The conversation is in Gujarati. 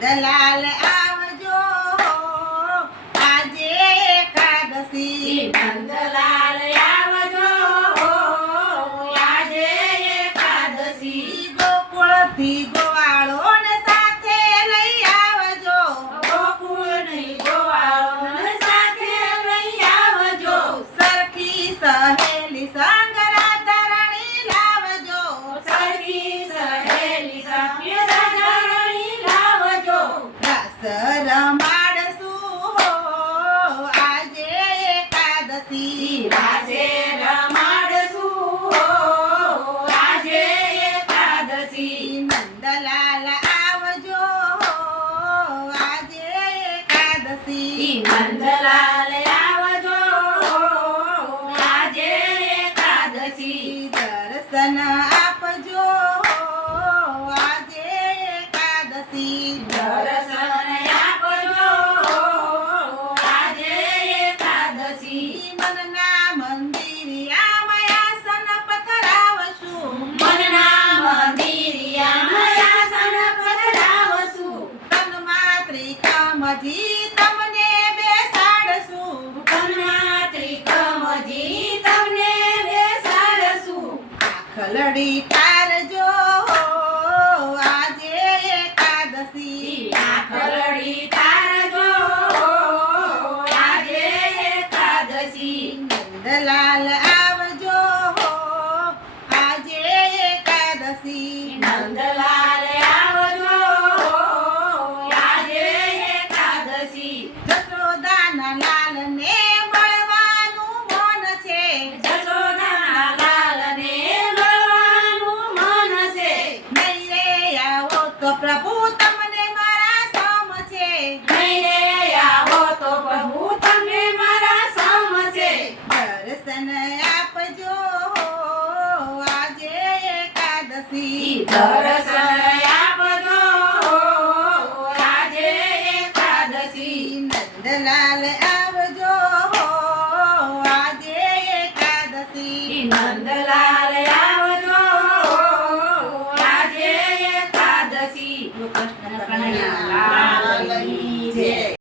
દલાલ આ નંદલાલ મનના મંદિર આમયાસન પથરાવશું. મનના મંદિર આમયાસન પથરાવશું. તન માત્રિકા મજી Lerdita. પ્રભુ તમને મારા સમ છે. લઈને આવો તો પ્રભુ તમને મારા સમ છે. દર્શન આપજો. આજે એકાદશી. દર્શન